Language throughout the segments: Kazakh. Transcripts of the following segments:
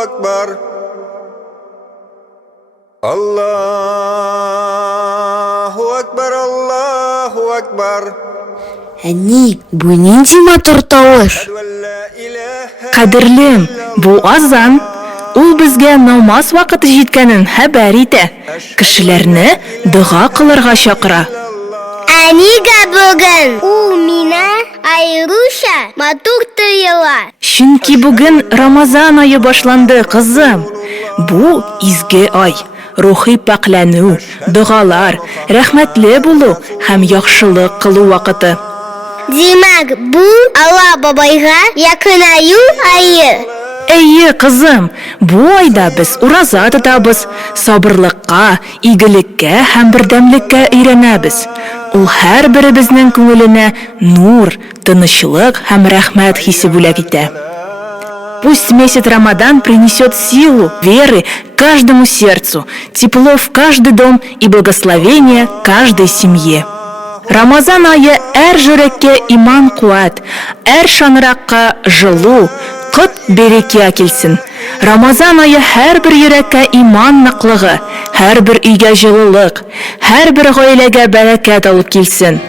Akbar. Allahu Akbar, Allahu Akbar. Әни, бу нинди матур тавыш? Кадерлем, бу азан. Ул безгә намаз вакыты җиткәнен хәбәр итә. Кешеләрне дуга кылырга чакыра. Ә нигә бүген? Ул миңа айрыша матур тоела. Чөнки бүген Рамазан ае башланды, кызым. Бу изге ай. Рухи паклану, дугалар, рәхмәтле булу һәм яхшылык кылу вакыты. Димәк, бу Алла бабайга якынаю айы. Әйе, кызым, бу айда без ураза тотабыз, сабырлыкка, игелеккә һәм бердәмлеккә өйрәнәбез. Ул һәрберебезнең күңеленә нур, тынычлык һәм рәхмәт хисе бүләк итә. Пусть месяц Рамадан принесет силу, веры каждому сердцу, тепло в каждый дом и благословение каждой семье. Рамазан айы әр жүрәккә иман куәт, әр шанракка жылу, кыт береке килсен. Рамазан айы һәрбер йөрәккә иман ныклыгы, һәрбер өйгә җылылык, һәрбер гаиләгә бәрәкәт алып килсен.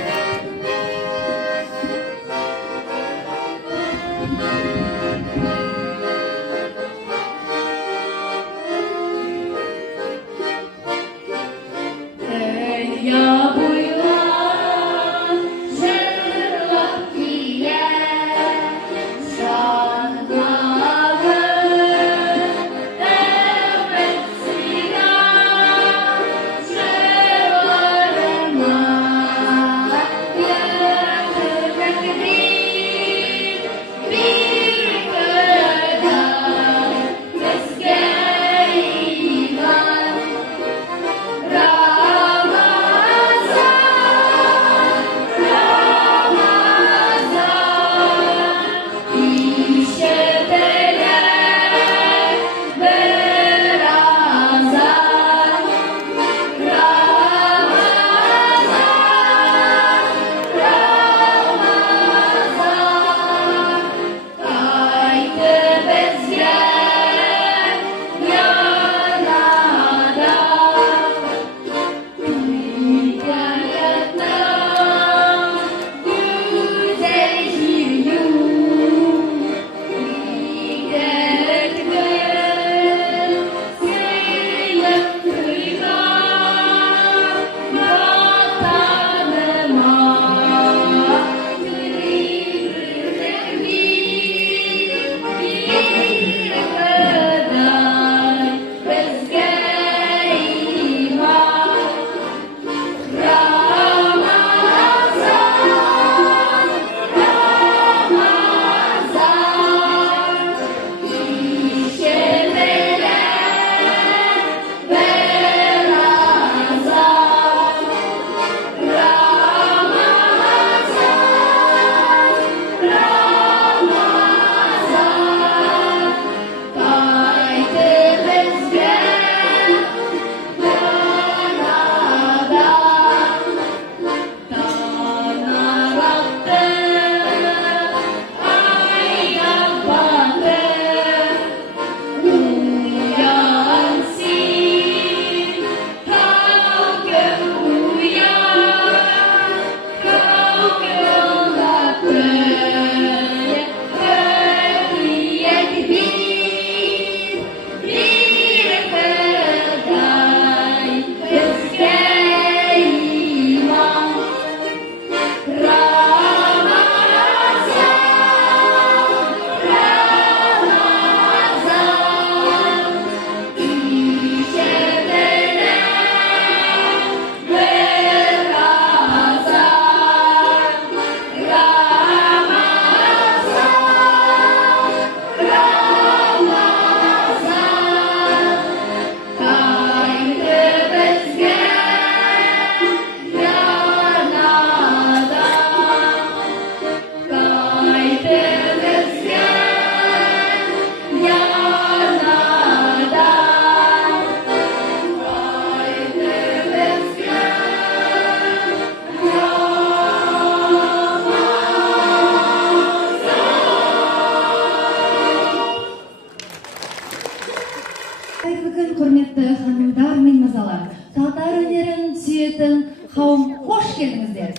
Бүгін құрметті ханымдар мен мырзалар, татар өнерін сүйетін қауым қош келдіңіздер.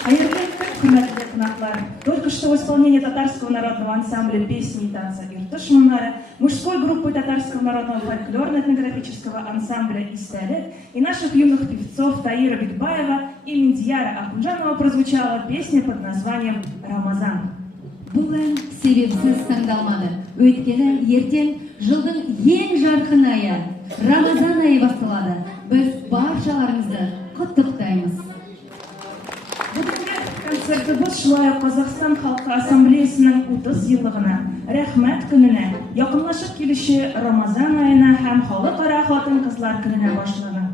Қайырлы күн, құрметті қонақтар. Только что в исполнении татарского народного ансамбля песни и танца «Иртыш Мунара», мужской группы татарского народного фольклорно-этнографического ансамбля «Истелет» и наших юных певцов Таира Бекбаева и Миндияра Ахунжанова прозвучала песня под названием «Рамазан». Бүгін себепсіз таңдалмады. Өйткені ертең жылдың ең жарқын айы, Рамазан айы басталады. Біз баршаларыңызды құттықтаймыз. Бүгінгі концертіміз шулай Қазақстан Халқы Ассамблеясының 30 жылдығына, рәхмәт күніне, якынлашып килүче Рамазан айына һәм халыкара хатын-кызлар күненә башлана.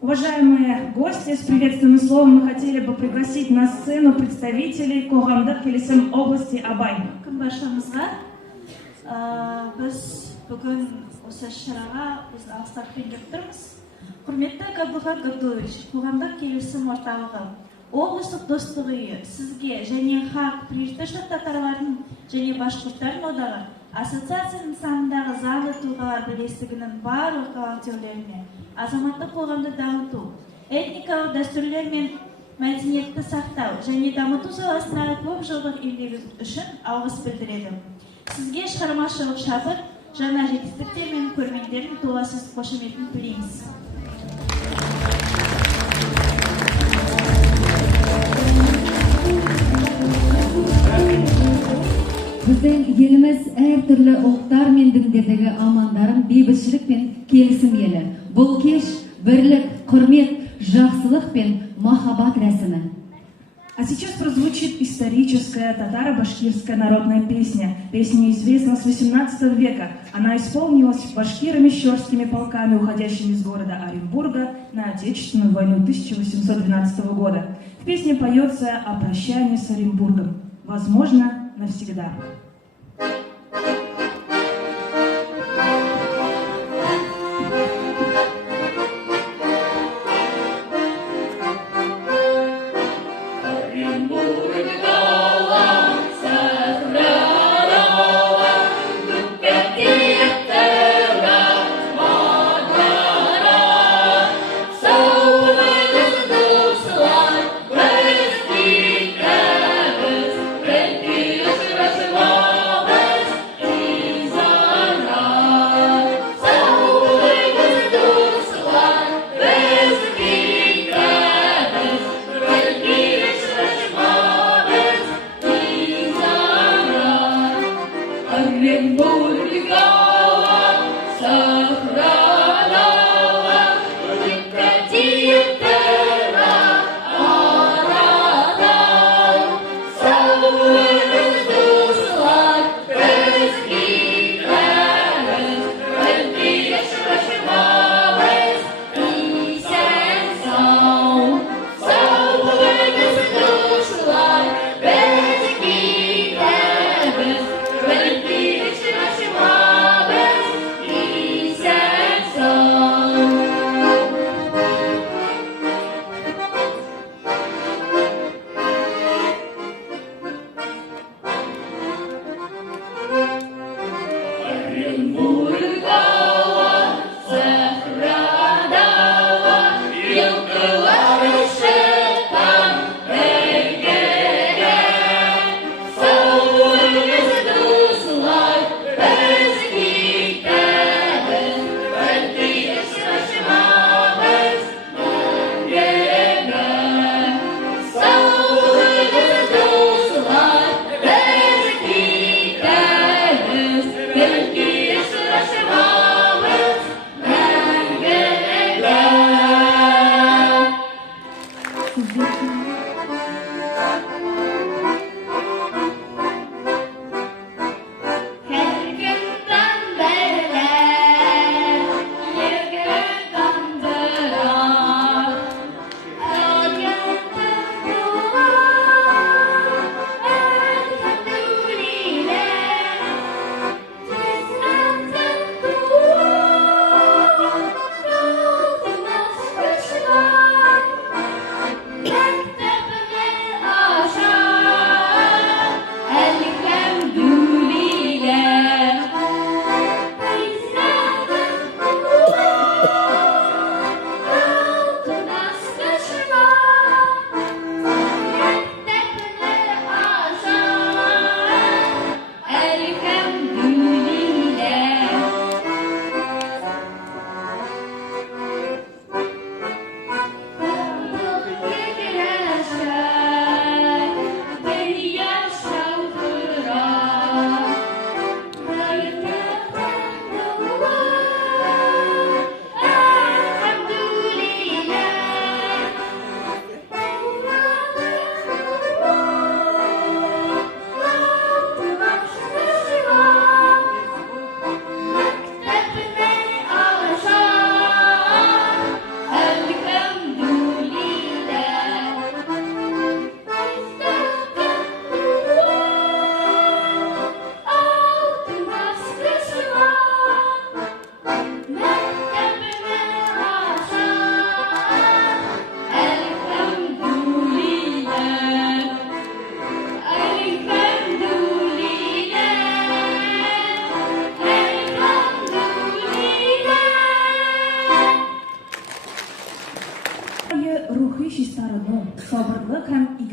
Уважаемые гости, с приветственным словом мы хотели бы пригласить на сцену представителей Коғамдық келісім области Абай. Күн баршамызға біз бүгін осы шараға біз алыстап келіп тұрмыз. Құрметті Габдулхан Габдулович, Коғамдық келісім орталығы, облыстық достық үйі сізге және хақ пришташтық татарлардың және башқұрттардың одағы ассоциация нысанындағы заңды тұлғалар бірлестігінің барлық волонтерлеріне азаматтық қоғамды дамыту, этникалық дәстүрлер мен мәдениетті сақтау және дамыту саласындағы көп жылдық еңбегіңіз үшін алғыс білдіреді. Сізге шығармашылық шабыт, жаңа жетістіктер мен көрмендердің толассыз қошеметін тілейміз. Біздің еліміз әртүрлі ұлттар мен діндердегі амандарын бейбітшілік пен келісім елі. Бұл кеш бірлік, құрмет, жақсылық пен махаббат рәсімі. А сейчас прозвучит историческая татаро-башкирская народная песня. Песня известна с 18 века. Она исполнилась башкирами-щерскими полками, уходящими из города Оренбурга на Отечественную войну 1812 года. В песне поется о прощании с Оренбургом. Возможно, навсегда. Thank you.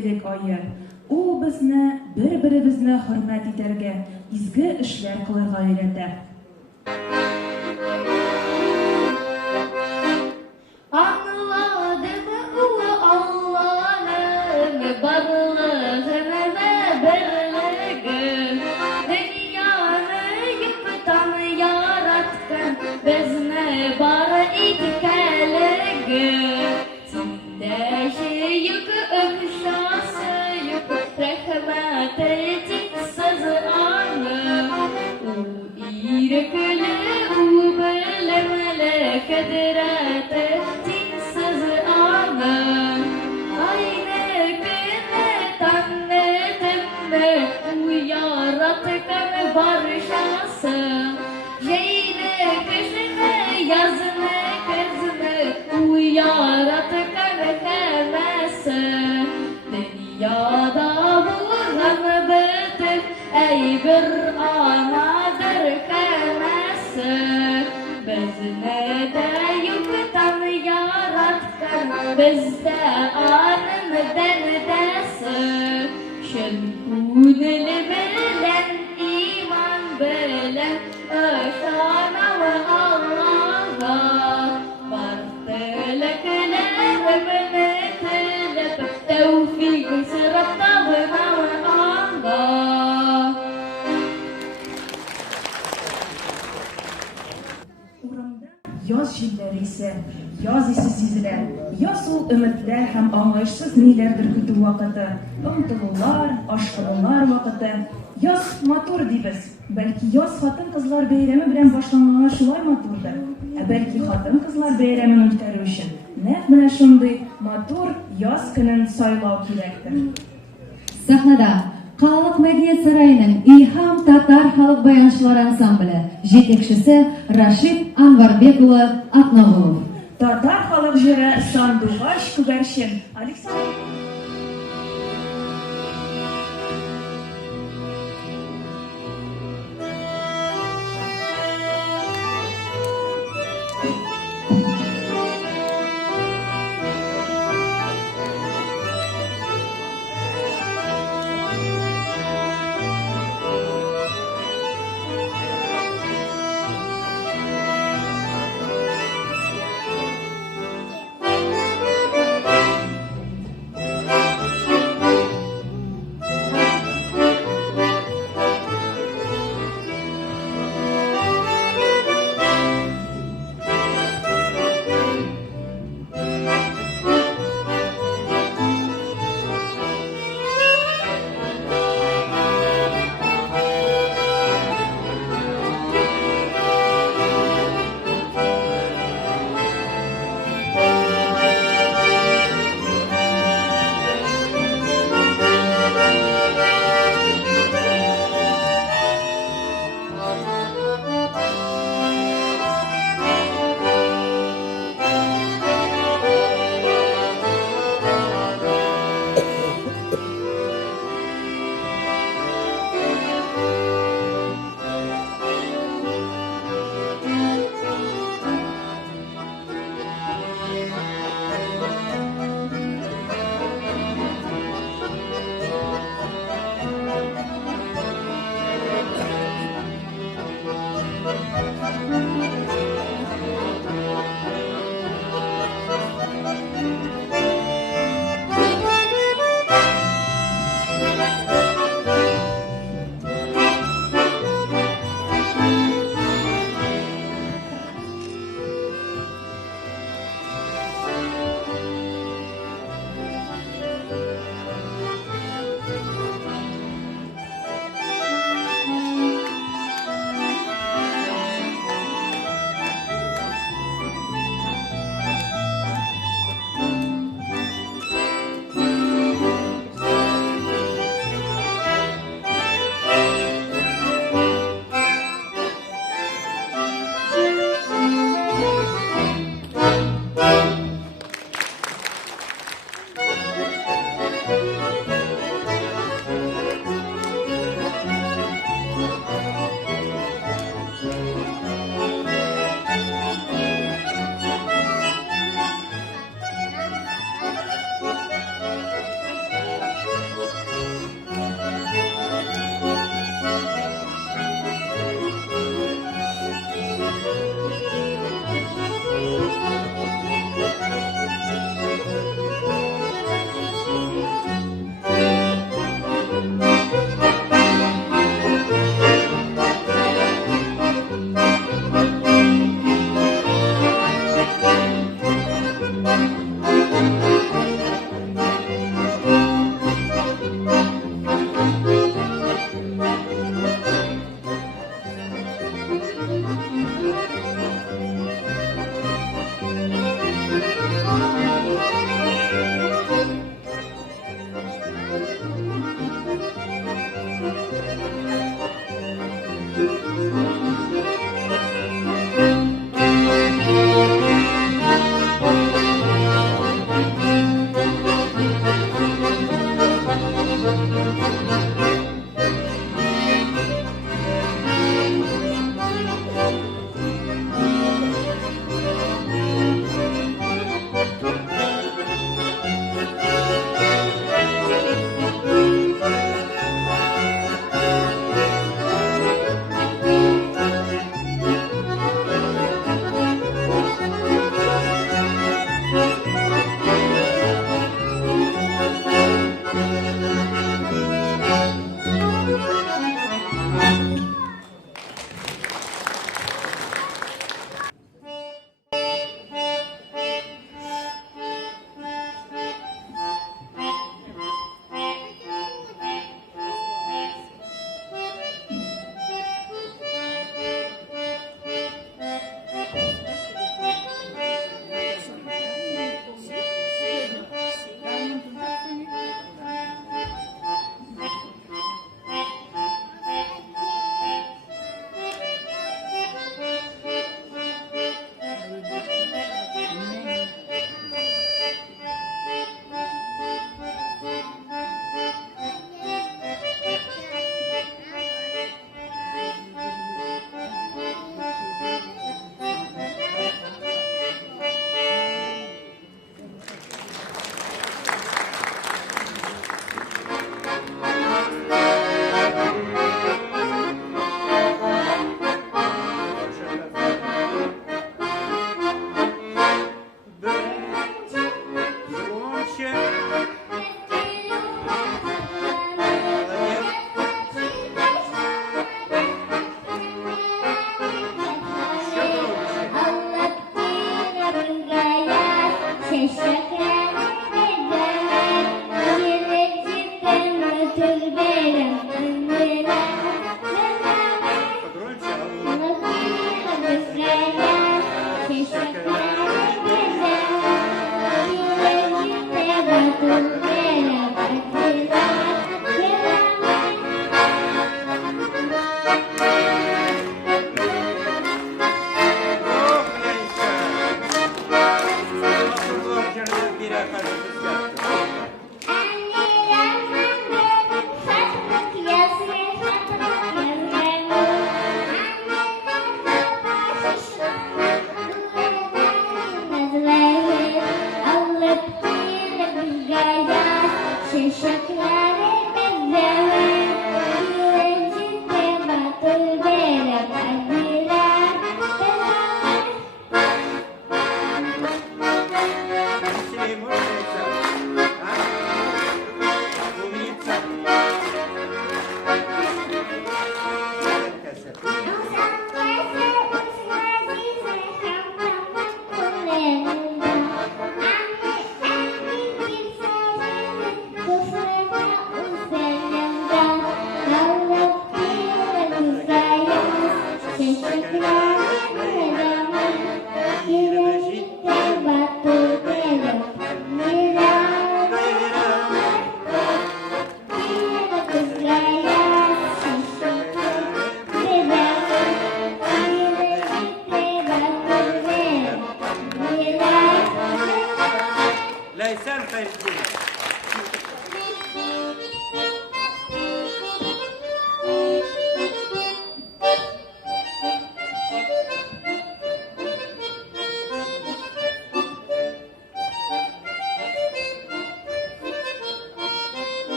изгелек айы. Ул безне бер-беребезне хөрмәт итәргә, изге эшләр кылырга өйрәтә. Anladım Allah'ın varlığını ve birliğini. Dünyanı yıktan yaratkan bizne bar idikeligi. Sindeşi yük ökşası yük rahmeti tiksiz anı. U irikli u bilimli kudreti tiksiz anı. Aynı günü tanıdım mı u yaratkan barışası. Jeyni kışını yazını kızını u yaratkan hemesi. Dünyada bulan bütün ey bir anadır hemesi. Bizne de yoktan yaratkan bizde anın derdesi. Şülkünül bilen iman bilen ışana ve Allah'a. Bartılıklarımını tülüp tevfik sırıp tavına ve Allah. Урамда яз җилләре исә, яз исе сизелә. Яз ул өметләр һәм аңлаешсыз ниләрдер көтү вакыты, омтылулар, ашкынулар вакыты. Яз матур дибез. Бәлки яз хатын-кызлар бәйрәме белән башланганы шулай матурдыр. Бәлки хатын-кызлар бәйрәмен үткәрү өчен нәкъ менә шундый матур яз көнен сайлау кирәктер. Сахнада Қалалық мәдениет сарайының Илһам татар халық баянчылар ансамблі жетекшісі Рашид Анварбекұлы Атнағұлов. Татар халык җыры Сандугач күгәрчен Александр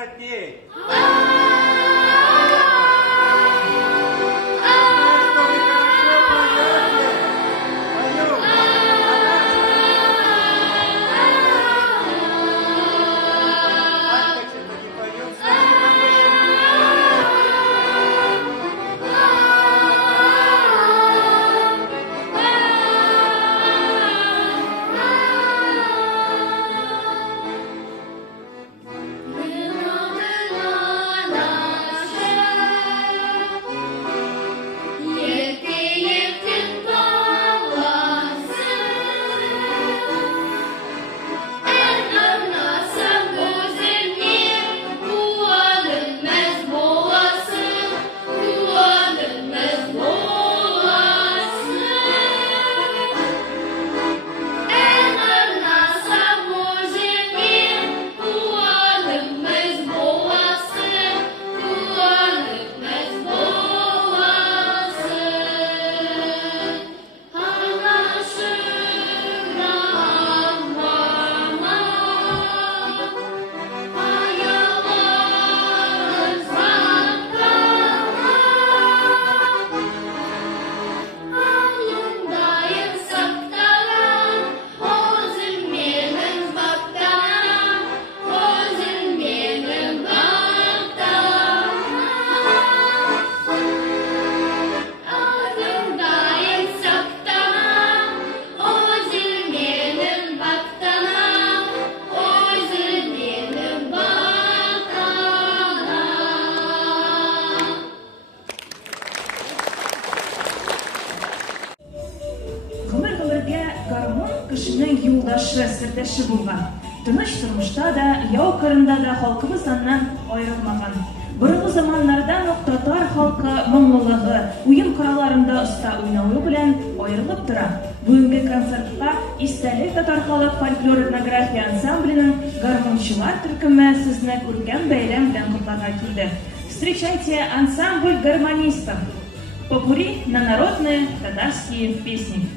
Молодец! Гомер-гомергә гармун кешенең юлдашы, сердәше булган. Тыныч тормышта да, яу кырында да халкыбыз аннан аерылмаган. Борынгы заманнардан ук татар халкы моңлылыгы, уен коралларында оста уйнавы белән аерылып тора. Бүгенге концертка истәлек татар халык фольклор этнография ансамбленең гармунчылар төркеме сезне күркәм бәйрәм белән котларга килде. Встречайте ансамбль гармонистов. Попури на народные татарские песни.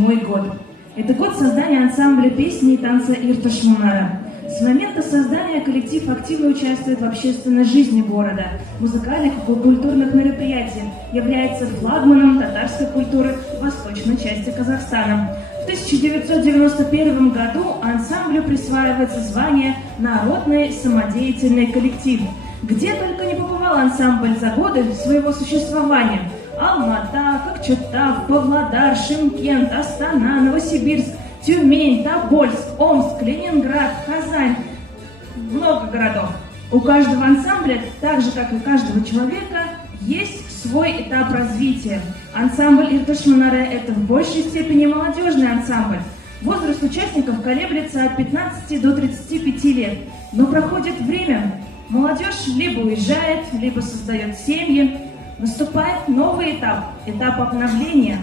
2007 год. Это год создания ансамбля песни и танца Иртыш Мунара. С момента создания коллектив активно участвует в общественной жизни города, музыкальных и культурных мероприятиях, является флагманом татарской культуры в восточной части Казахстана. В 1991 году ансамблю присваивается звание «Народный самодеятельный коллектив». Где только не побывал ансамбль за годы своего существования. Алмата, Кокчетав, Павлодар, Шымкент, Астана, Новосибирск, Тюмень, Тобольск, Омск, Ленинград, Казань. Много городов. У каждого ансамбля, так же как и у каждого человека, есть свой этап развития. Ансамбль Иртыш Мунара – это в большей степени молодежный ансамбль. Возраст участников колеблется от 15 до 35 лет. Но проходит время. Молодежь либо уезжает, либо создает семьи. Наступает новый этап – этап обновления.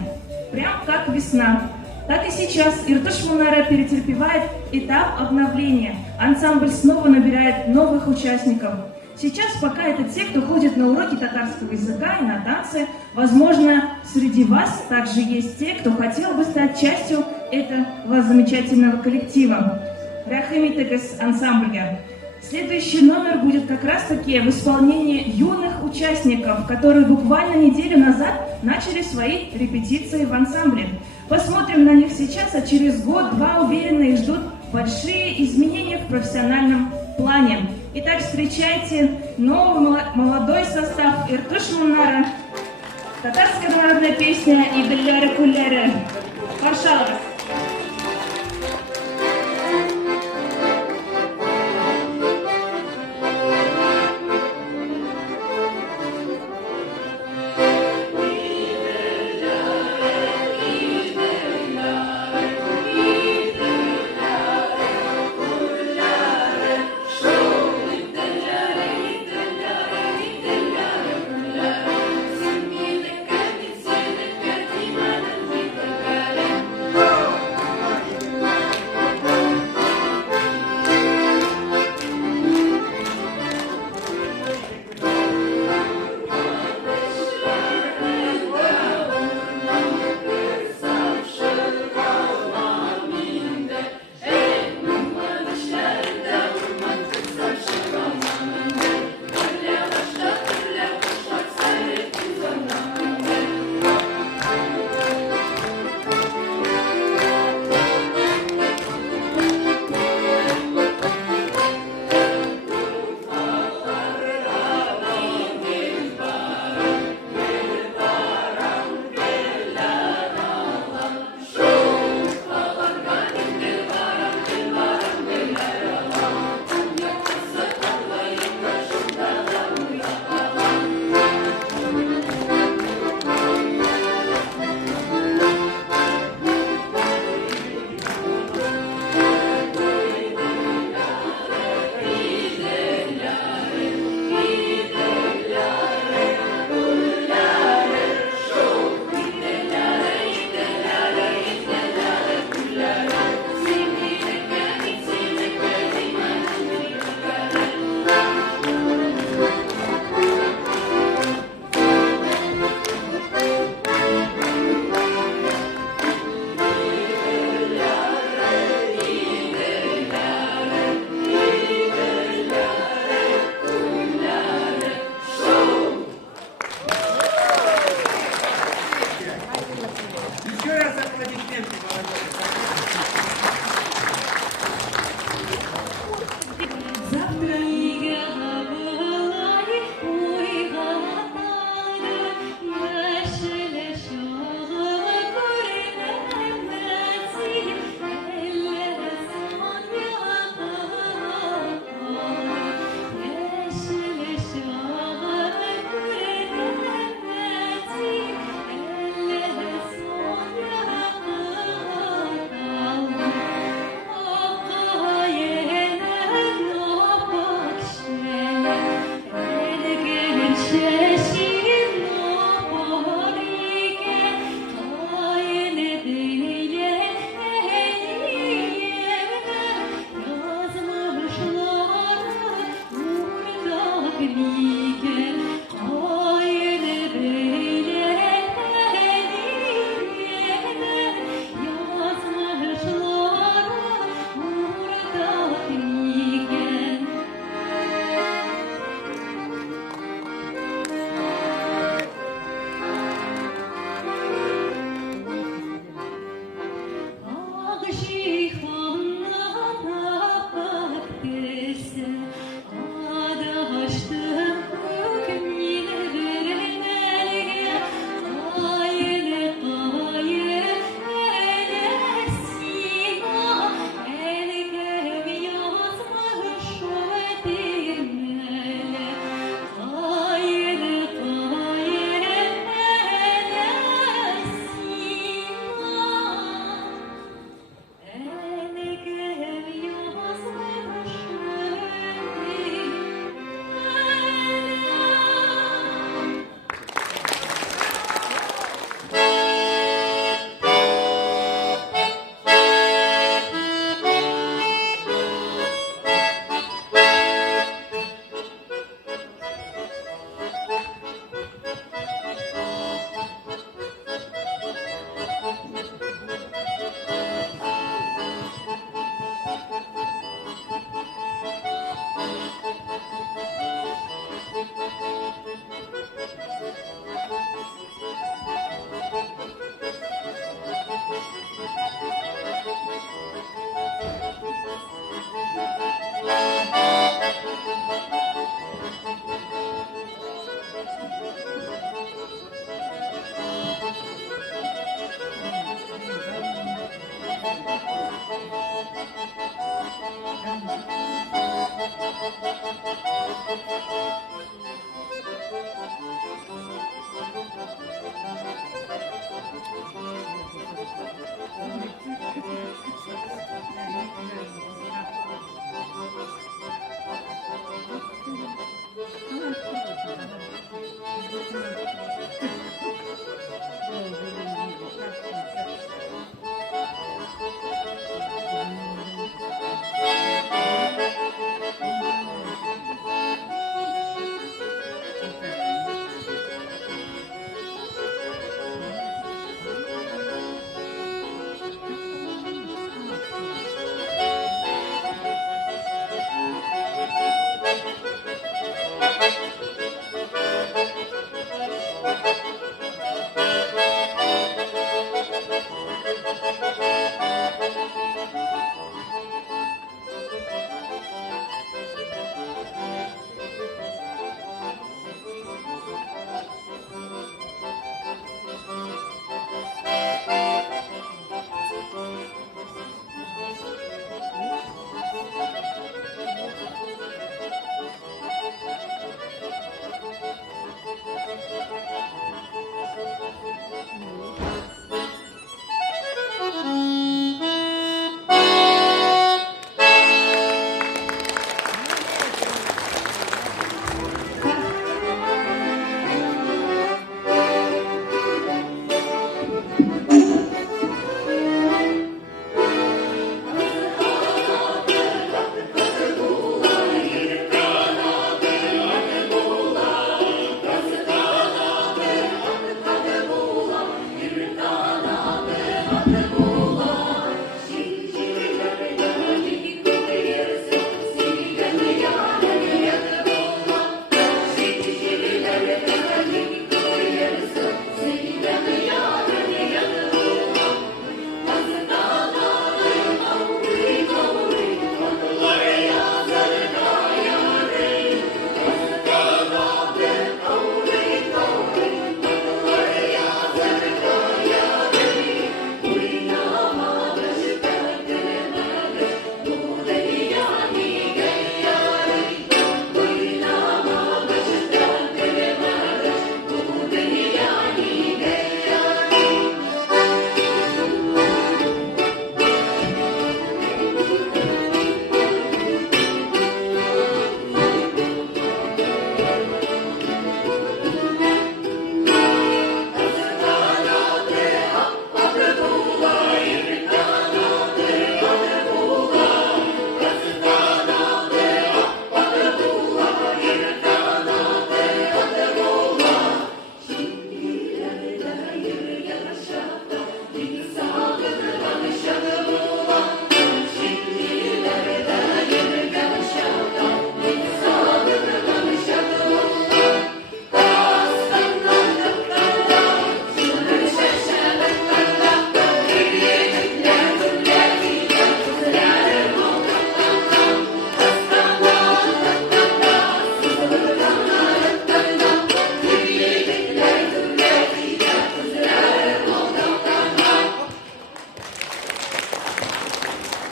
Прям как весна. Так и сейчас Иртыш Мунара перетерпевает этап обновления. Ансамбль снова набирает новых участников. Сейчас пока это те, кто ходит на уроки татарского языка и на танцы. Возможно, среди вас также есть те, кто хотел бы стать частью этого замечательного коллектива. Рахимитегас ансамбля. Следующий номер будет как раз-таки в исполнении юных участников, которые буквально неделю назад начали свои репетиции в ансамбле. Посмотрим на них сейчас, а через год-два уверенно их ждут большие изменения в профессиональном плане. Итак, встречайте новый молодой состав Иртыш Мунара, татарская народная песня и «Билляры Кулляры». Пожалуйста.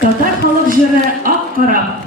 Татар халык җыры Ак карап.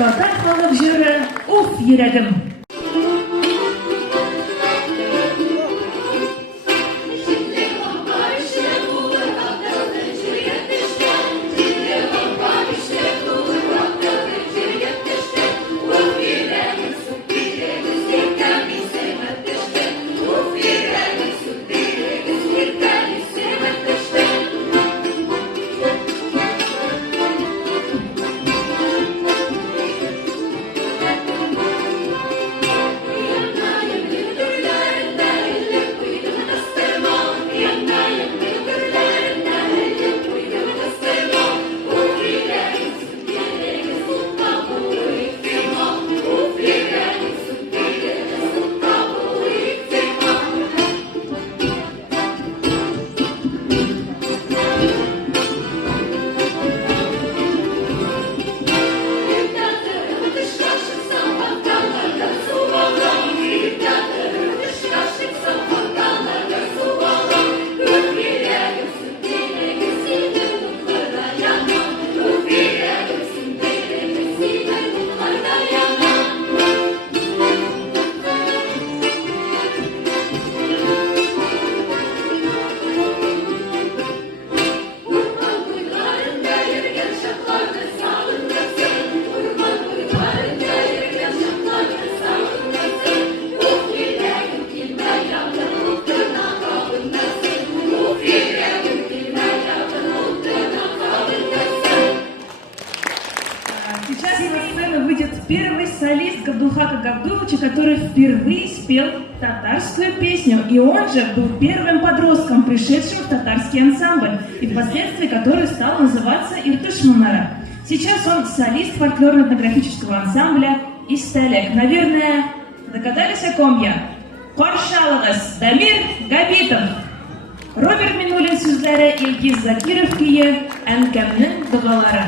Татар халык җыры Уф йөрәгем. Габдуловича, который впервые спел татарскую песню, и он же был первым подростком, пришедшим в татарский ансамбль, и впоследствии который стал называться Иртыш Мунара. Сейчас он солист фольклорно-этнографического ансамбля «Истелек». Наверное, догадались, о ком я? Каршалыгыз, Дамир Габитов. Роберт Минулин сүзләре, Илгиз Закиров көйе, Әнкәмнең дұғалары.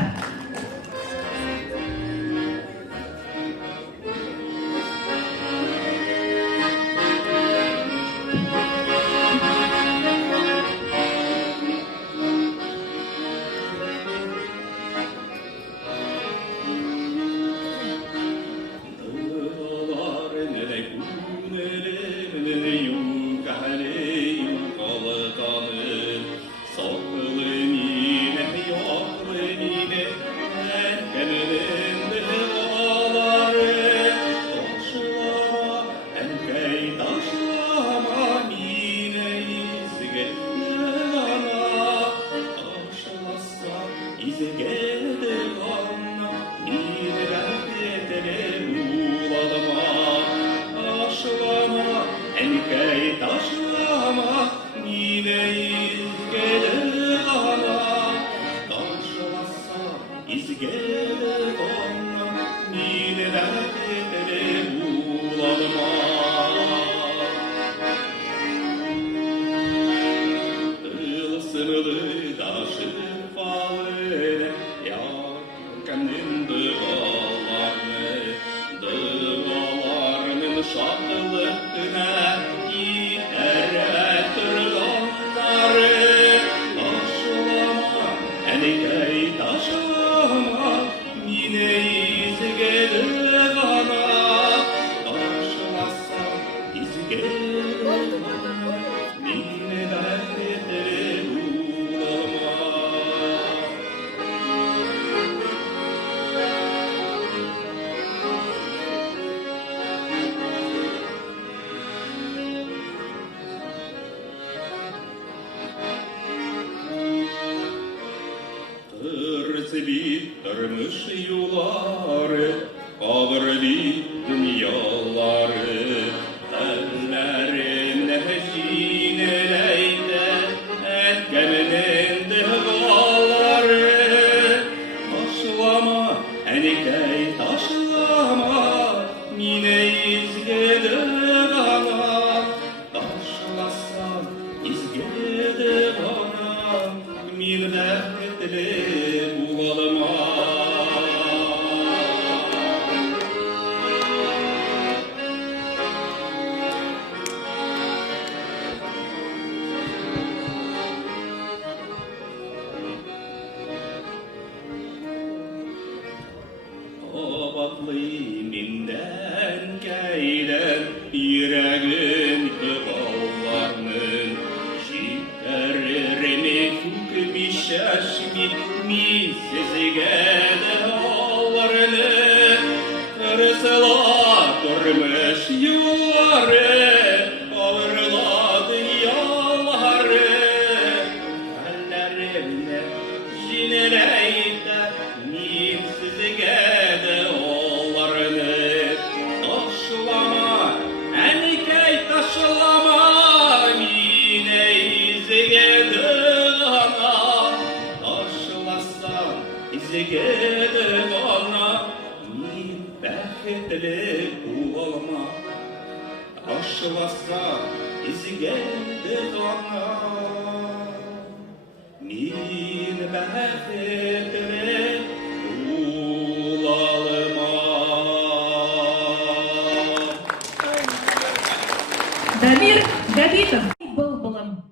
Дамир Габитов. Былбылым.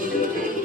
Thank you.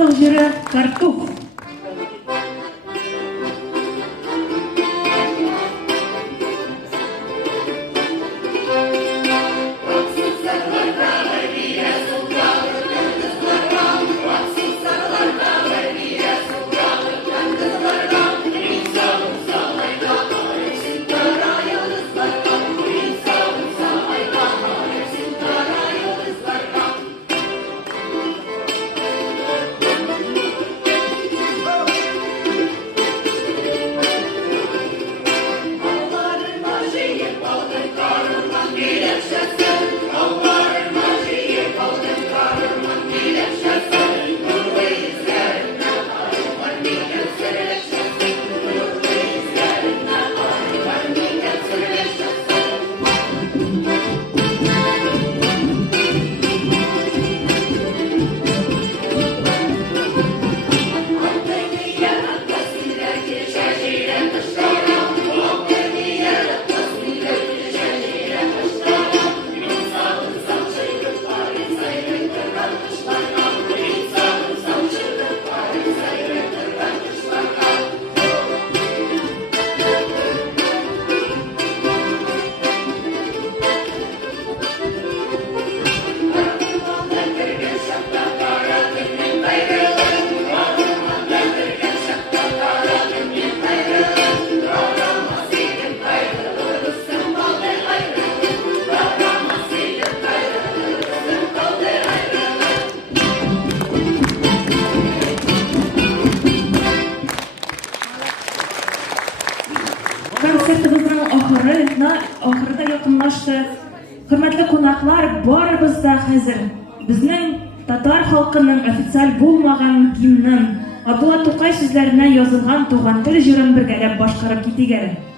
халык җыры Тартуф. Концертыбызның ахырда якынлашты. Хөрмәтле кунаклар, барыбыз да хәзер безнең татар халкының официаль булмаган гимнын Абдулла Тукай сүзләренә язылган туган тел җырын бергәләп башкарып китик әле.